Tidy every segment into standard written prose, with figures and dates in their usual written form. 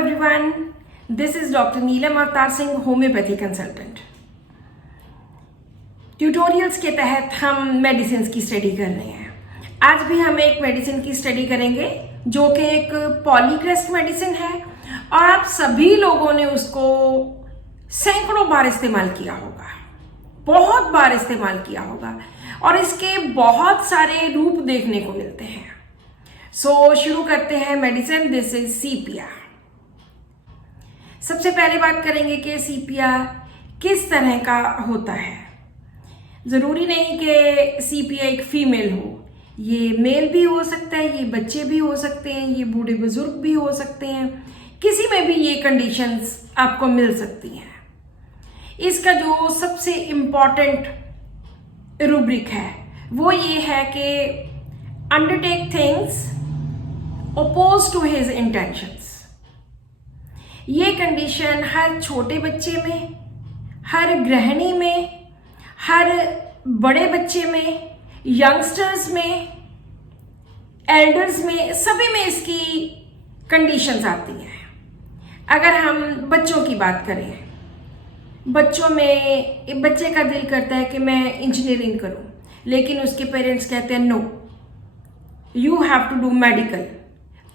everyone, this is Dr. Neelam Avtar Singh, homeopathy consultant. Tutorials के तहत हम medicine की स्टडी कर रहे हैं। आज भी हम एक मेडिसिन की स्टडी करेंगे जो कि एक पॉलीक्रेस्ट मेडिसिन है और आप सभी लोगों ने उसको सैकड़ों बार इस्तेमाल किया होगा, बहुत बार इस्तेमाल किया होगा और इसके बहुत सारे रूप देखने को मिलते हैं। सो शुरू करते हैं मेडिसिन। दिस इज सीपिया। सबसे पहले बात करेंगे कि सीपिया किस तरह का होता है। ज़रूरी नहीं कि सीपिया एक फीमेल हो, ये मेल भी हो सकता है, ये बच्चे भी हो सकते हैं, ये बूढ़े बुजुर्ग भी हो सकते हैं, किसी में भी ये कंडीशंस आपको मिल सकती हैं। इसका जो सबसे इम्पॉर्टेंट रूब्रिक है वो ये है कि undertake things oppose to his intentions. ये कंडीशन हर छोटे बच्चे में, हर गृहिणी में, हर बड़े बच्चे में, यंगस्टर्स में, एल्डर्स में, सभी में इसकी कंडीशंस आती हैं। अगर हम बच्चों की बात करें, बच्चों में बच्चे का दिल करता है कि मैं इंजीनियरिंग करूं, लेकिन उसके पेरेंट्स कहते हैं no, you have to do medical,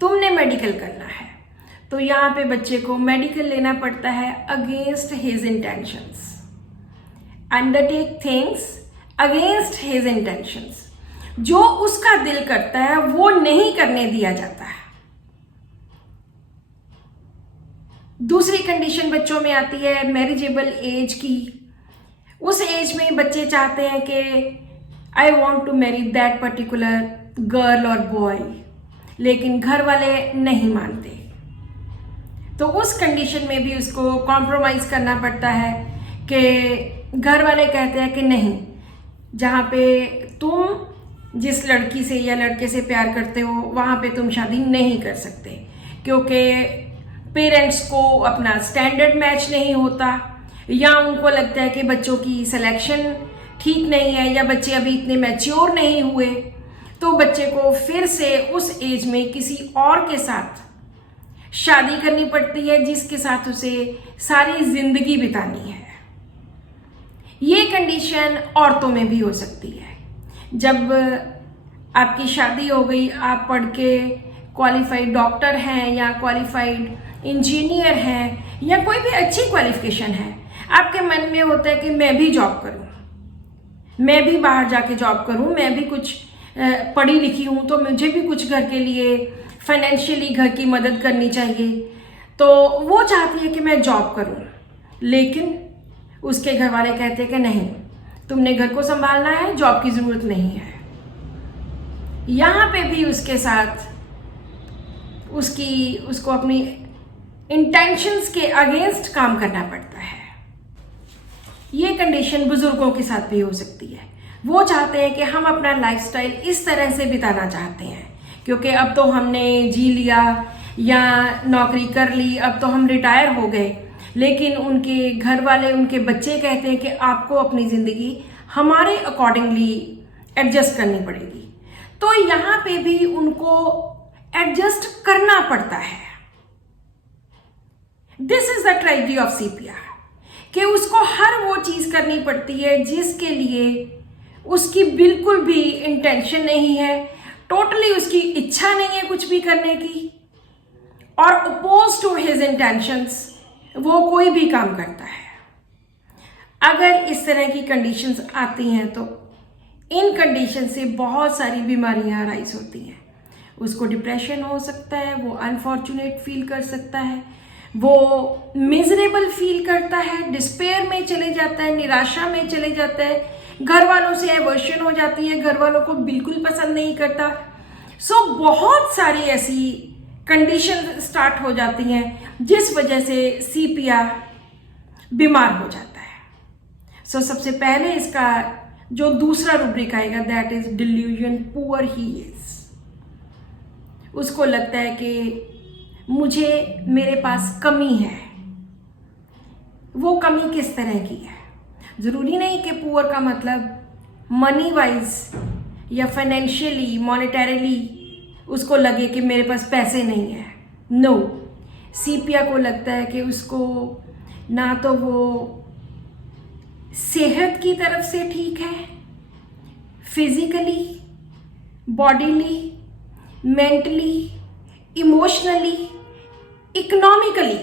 तुमने मेडिकल करना है। तो यहाँ पे बच्चे को मेडिकल लेना पड़ता है against his intentions. Undertake things against his intentions. जो उसका दिल करता है वो नहीं करने दिया जाता है। दूसरी कंडीशन बच्चों में आती है मैरिजेबल एज की। उस एज में बच्चे चाहते हैं कि I want to marry that particular girl और बॉय, लेकिन घर वाले नहीं मानते। तो उस कंडीशन में भी उसको कॉम्प्रोमाइज करना पड़ता है कि घर वाले कहते हैं कि नहीं, जहाँ पे तुम जिस लड़की से या लड़के से प्यार करते हो वहाँ पे तुम शादी नहीं कर सकते, क्योंकि पेरेंट्स को अपना स्टैंडर्ड मैच नहीं होता, या उनको लगता है कि बच्चों की सिलेक्शन ठीक नहीं है, या बच्चे अभी इतने मैच्योर नहीं हुए। तो बच्चे को फिर से उस एज में किसी और के साथ शादी करनी पड़ती है जिसके साथ उसे सारी जिंदगी बितानी है। ये कंडीशन औरतों में भी हो सकती है। जब आपकी शादी हो गई, आप पढ़ के क्वालिफाइड डॉक्टर हैं या क्वालिफाइड इंजीनियर हैं या कोई भी अच्छी क्वालिफिकेशन है, आपके मन में होता है कि मैं भी जॉब करूं, मैं भी बाहर जाके जॉब करूं, मैं भी कुछ पढ़ी लिखी हूं, तो मुझे भी कुछ घर के लिए फाइनेंशियली घर की मदद करनी चाहिए। तो वो चाहती है कि मैं जॉब करूं, लेकिन उसके घर वाले कहते हैं कि नहीं, तुमने घर को संभालना है, जॉब की जरूरत नहीं है। यहाँ पे भी उसके साथ उसको अपनी इंटेंशंस के अगेंस्ट काम करना पड़ता है। ये कंडीशन बुजुर्गों के साथ भी हो सकती है। वो चाहते हैं कि हम अपना लाइफस्टाइल इस तरह से बिताना चाहते हैं, क्योंकि अब तो हमने जी लिया या नौकरी कर ली, अब तो हम रिटायर हो गए, लेकिन उनके घर वाले, उनके बच्चे कहते हैं कि आपको अपनी ज़िंदगी हमारे अकॉर्डिंगली एडजस्ट करनी पड़ेगी। तो यहाँ पे भी उनको एडजस्ट करना पड़ता है। This is the tragedy of sepia, कि उसको हर वो चीज़ करनी पड़ती है जिसके लिए उसकी बिल्कुल भी इंटेंशन नहीं है, टोटली उसकी इच्छा नहीं है कुछ भी करने की, और अपोज टू हिज इंटेंशंस वो कोई भी काम करता है। अगर इस तरह की कंडीशंस आती हैं तो इन कंडीशन से बहुत सारी बीमारियां राइज होती हैं। उसको डिप्रेशन हो सकता है, वो अनफॉर्चुनेट फील कर सकता है, वो मिजरेबल फील करता है, डिस्पेयर में चले जाता है, निराशा में चले जाता है, घर वालों से एवर्शन हो जाती है, घर वालों को बिल्कुल पसंद नहीं करता। सो बहुत सारी ऐसी कंडीशन स्टार्ट हो जाती हैं जिस वजह से सीपिया बीमार हो जाता है। सो सबसे पहले इसका जो दूसरा रूब्रिक आएगा, that is delusion poor he is. उसको लगता है कि मुझे, मेरे पास कमी है। वो कमी किस तरह की है? ज़रूरी नहीं कि पुअर का मतलब मनी वाइज या फाइनेंशियली, मॉनेटरीली उसको लगे कि मेरे पास पैसे नहीं है। नो, सीपिया को लगता है कि उसको ना तो वो सेहत की तरफ से ठीक है, physically, bodily, mentally, emotionally, economically,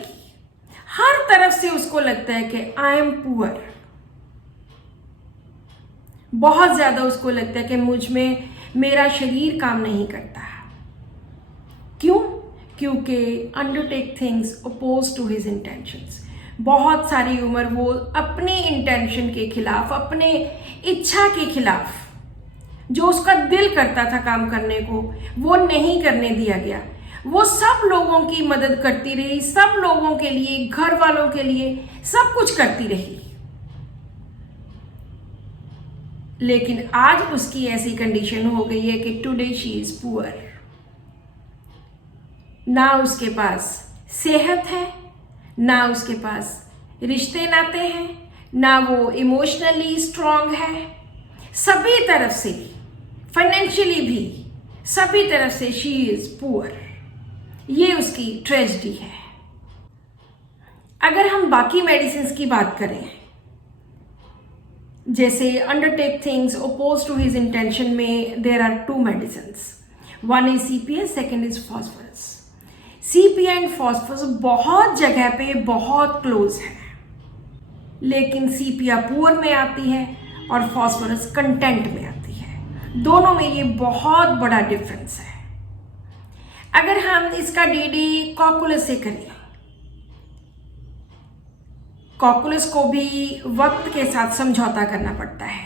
हर तरफ से उसको लगता है कि आई एम पुअर। बहुत ज्यादा उसको लगता है कि मुझ में मेरा शरीर काम नहीं करता। क्यों? क्योंकि undertake things oppose to his intentions. बहुत सारी उम्र वो अपने इंटेंशन के खिलाफ, अपने इच्छा के खिलाफ, जो उसका दिल करता था काम करने को, वो नहीं करने दिया गया। वो सब लोगों की मदद करती रही, सब लोगों के लिए, घर वालों के लिए सब कुछ करती रही, लेकिन आज उसकी ऐसी कंडीशन हो गई है कि टुडे शी इज पुअर। ना उसके पास सेहत है, ना उसके पास रिश्ते नाते हैं, ना वो इमोशनली स्ट्रांग है। सभी तरफ से, फाइनेंशियली भी, सभी तरफ से शी इज पुअर। ये उसकी ट्रेजेडी है। अगर हम बाकी मेडिसिन की बात करें, जैसे undertake things oppose to his intention में there are 2 medicine. One is sepia, second is phosphorus. Sepia and phosphorus बहुत जगह पे बहुत क्लोज है, लेकिन सीपिया पुअर में आती है और फॉस्फोरस कंटेंट में आती है। दोनों में ये बहुत बड़ा डिफरेंस है। अगर हम इसका डीडी कॉकुलस से करें, कॉकुलस को भी वक्त के साथ समझौता करना पड़ता है,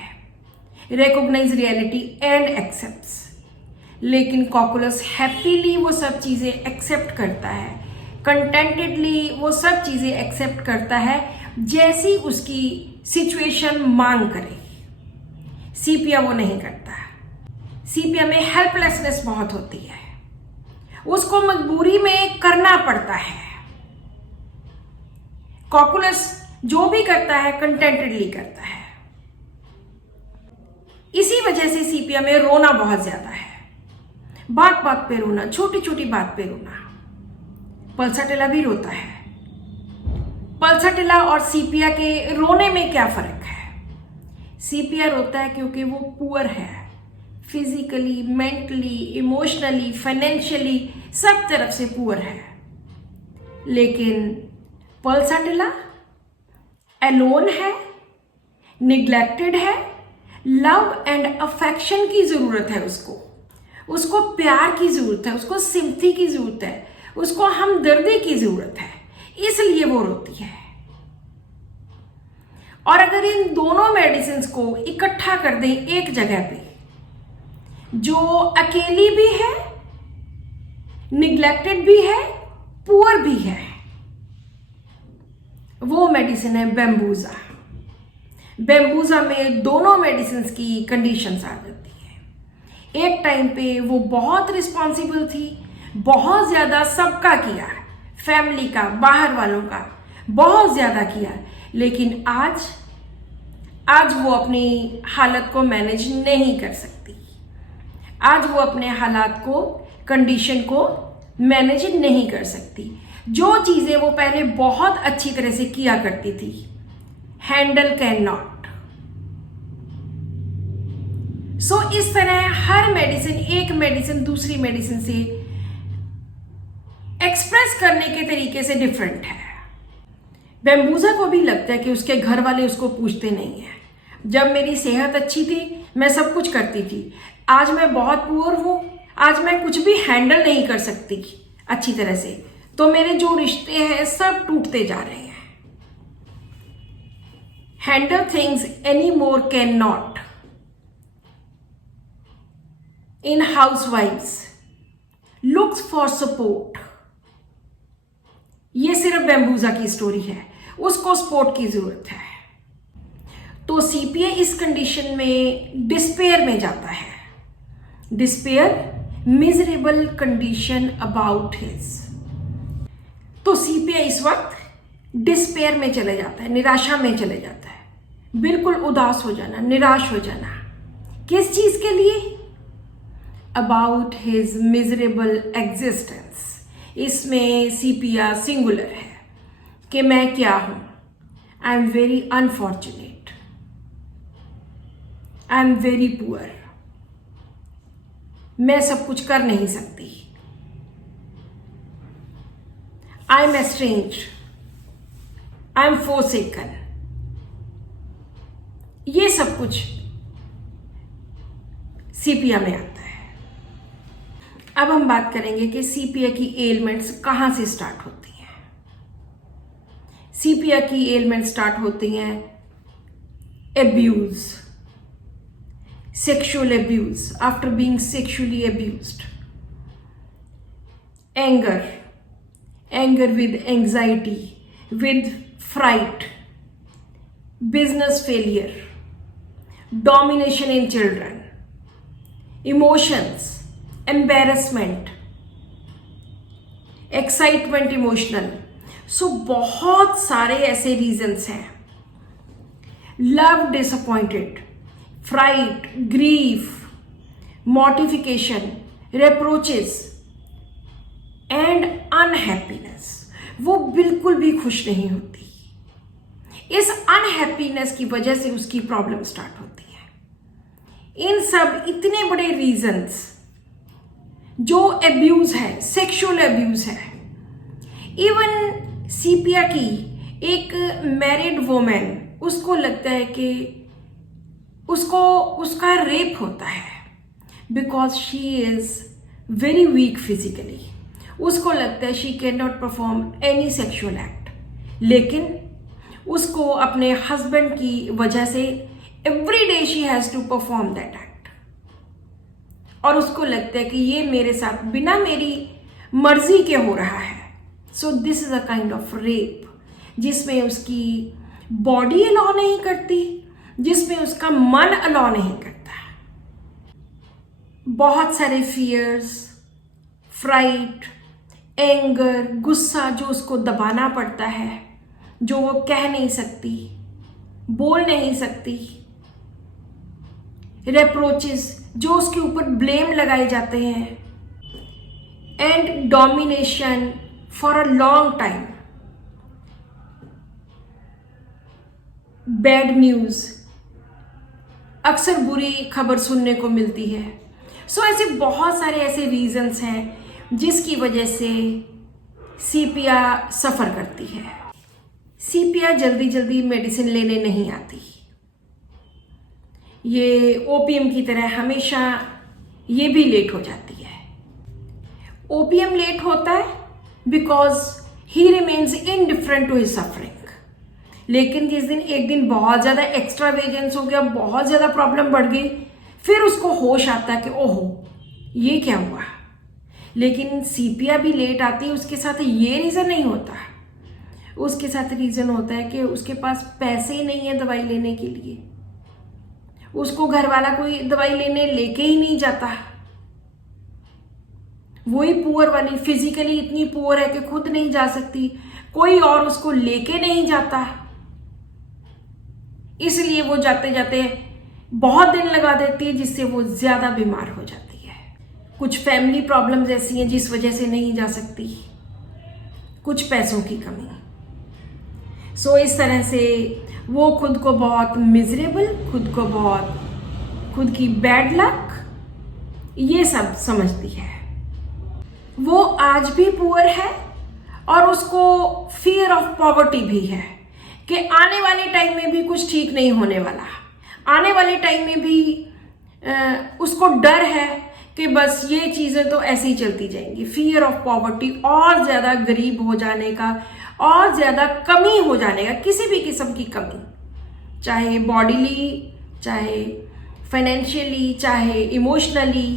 रिकॉग्नाइज रियलिटी एंड एक्सेप्ट्स, लेकिन कॉकुलस हैप्पीली वो सब चीज़ें एक्सेप्ट करता है, कंटेंटेडली वो सब चीज़ें एक्सेप्ट करता है जैसी उसकी सिचुएशन मांग करे। सीपिया वो नहीं करता। सीपिया में हेल्पलेसनेस बहुत होती है, उसको मजबूरी में करना पड़ता है। कॉकुलस जो भी करता है कंटेंटेडली करता है। इसी वजह से सीपिया में रोना बहुत ज्यादा है, बात बात पे रोना, छोटी छोटी बात पे रोना। पल्साटिला भी रोता है। पल्साटिला और सीपिया के रोने में क्या फर्क है? सीपिया रोता है क्योंकि वो पुअर है, फिजिकली, मेंटली, इमोशनली, फाइनेंशियली, सब तरफ से पुअर है। लेकिन पल्साटिला एलोन है, निग्लेक्टेड है, लव एंड अफेक्शन की जरूरत है उसको प्यार की जरूरत है, उसको सिंपथी की जरूरत है, उसको हमदर्दी की जरूरत है, इसलिए वो रोती है। और अगर इन दोनों मेडिसिन को इकट्ठा कर दें एक जगह पे, जो अकेली भी है, निग्लेक्टेड भी है, पुअर भी है, वो मेडिसिन है बेम्बूजा। बेम्बूजा में दोनों मेडिसिन की कंडीशंस आ जाती है। एक टाइम पे वो बहुत रिस्पॉन्सिबल थी, बहुत ज्यादा सबका किया, फैमिली का, बाहर वालों का बहुत ज्यादा किया, लेकिन आज वो अपनी हालत को मैनेज नहीं कर सकती। आज वो अपने हालात को, कंडीशन को मैनेज नहीं कर सकती। जो चीजें वो पहले बहुत अच्छी तरह से किया करती थी, हैंडल कैन नॉट। सो इस तरह हर मेडिसिन, एक मेडिसिन दूसरी मेडिसिन से एक्सप्रेस करने के तरीके से डिफरेंट है। बेम्बूजा को भी लगता है कि उसके घर वाले उसको पूछते नहीं है। जब मेरी सेहत अच्छी थी, मैं सब कुछ करती थी, आज मैं बहुत पुअर हूं, आज मैं कुछ भी हैंडल नहीं कर सकती अच्छी तरह से, तो मेरे जो रिश्ते हैं सब टूटते जा रहे हैं। Handle things any more can not. In हाउसवाइफ्स लुक्स फॉर सपोर्ट। ये सिर्फ बेम्बूजा की स्टोरी है, उसको सपोर्ट की जरूरत है। तो सीपीए इस कंडीशन में डिस्पेयर में जाता है। Despair, miserable condition about his. तो सीपीए इस वक्त डिस्पेयर में चले जाता है, निराशा में चले जाता है, बिल्कुल उदास हो जाना, निराश हो जाना। किस चीज के लिए? About his miserable existence. इसमें सीपिया सिंगुलर है कि मैं क्या हूं। I am very unfortunate, I am very poor, मैं सब कुछ कर नहीं सकती। I am estranged, I am forsaken. ये सब कुछ सीपिया में आता है। अब हम बात करेंगे कि सीपिया की एलिमेंट्स कहां से स्टार्ट होती हैं। सीपिया की एलिमेंट्स स्टार्ट होती हैं abuse, sexual abuse, after being sexually abused, anger with anxiety, with fright, business failure, domination in children, emotions, embarrassment, excitement emotional। सो बहुत सारे ऐसे रीजंस हैं। Love disappointed, fright, grief, mortification, reproaches and unhappiness। वो बिल्कुल भी खुश नहीं होती। इस अनहैप्पीनेस की वजह से उसकी प्रॉब्लम स्टार्ट होती है। इन सब इतने बड़े रीजंस जो एब्यूज है, सेक्सुअल एब्यूज है। इवन सीपिया की एक मैरिड वुमेन, उसको लगता है कि उसको उसका रेप होता है because she is very weak physically. उसको लगता है she can not perform any sexual act, लेकिन उसको अपने हस्बैंड की वजह से every day she has to perform that act. और उसको लगता है कि ये मेरे साथ बिना मेरी मर्जी के हो रहा है। So this is a kind of rape, जिसमें उसकी बॉडी अलाउ नहीं करती, जिसमें उसका मन अलाउ नहीं करता। बहुत सारे फियर्स, फ्राइट, एंगर, गुस्सा जो उसको दबाना पड़ता है, जो वो कह नहीं सकती, बोल नहीं सकती। रेप्रोचेस जो उसके ऊपर ब्लेम लगाए जाते हैं। And domination for a long time. Bad news, अक्सर बुरी खबर सुनने को मिलती है। सो ऐसे बहुत सारे ऐसे रीजंस हैं जिसकी वजह से सीपिया सफ़र करती है। सीपिया जल्दी जल्दी मेडिसिन लेने नहीं आती। ये ओपीएम की तरह हमेशा ये भी लेट हो जाती है। ओपीएम लेट होता है because he remains indifferent to his suffering. लेकिन जिस दिन एक दिन बहुत ज़्यादा एक्स्ट्रा वेजेंस हो गया, बहुत ज़्यादा प्रॉब्लम बढ़ गई, फिर उसको होश आता है कि ओहो ये क्या हुआ। लेकिन सीपिया भी लेट आती है, उसके साथ ये रीज़न नहीं होता। उसके साथ रीज़न होता है कि उसके पास पैसे ही नहीं है दवाई लेने के लिए। उसको घर वाला कोई दवाई लेने लेके ही नहीं जाता। वही पुअर वाली, फिजिकली इतनी पुअर है कि खुद नहीं जा सकती, कोई और उसको लेके नहीं जाता। इसलिए वो जाते जाते बहुत दिन लगा देती है, जिससे वो ज़्यादा बीमार हो जाती है। कुछ फैमिली प्रॉब्लम्स ऐसी हैं जिस वजह से नहीं जा सकती, कुछ पैसों की कमी। सो इस तरह से वो खुद को बहुत मिजरेबल, खुद की बैड लक, ये सब समझती है। वो आज भी पुअर है और उसको फियर ऑफ पॉवर्टी भी है कि आने वाले टाइम में भी कुछ ठीक नहीं होने वाला। आने वाले टाइम में भी उसको डर है कि बस ये चीज़ें तो ऐसे ही चलती जाएंगी। फियर ऑफ पॉवर्टी, और ज़्यादा गरीब हो जाने का, और ज़्यादा कमी हो जाने का, किसी भी किस्म की कमी, चाहे बॉडीली, चाहे फाइनेंशियली, चाहे इमोशनली,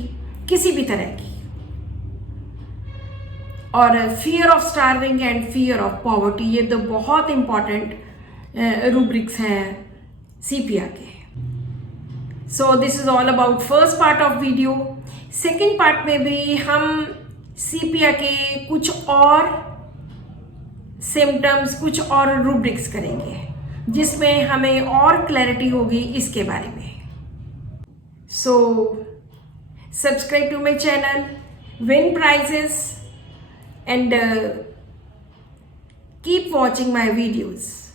किसी भी तरह की। और fear of starving and fear of poverty, ये तो बहुत इंपॉर्टेंट रूब्रिक्स हैं सीपिया के। So this is all about first part of video. Second part में भी हम सीपिया के कुछ और सिम्टम्स, कुछ और रूब्रिक्स करेंगे, जिसमें हमें और क्लैरिटी होगी इसके बारे में। So subscribe to my channel, win prizes, and keep watching my videos.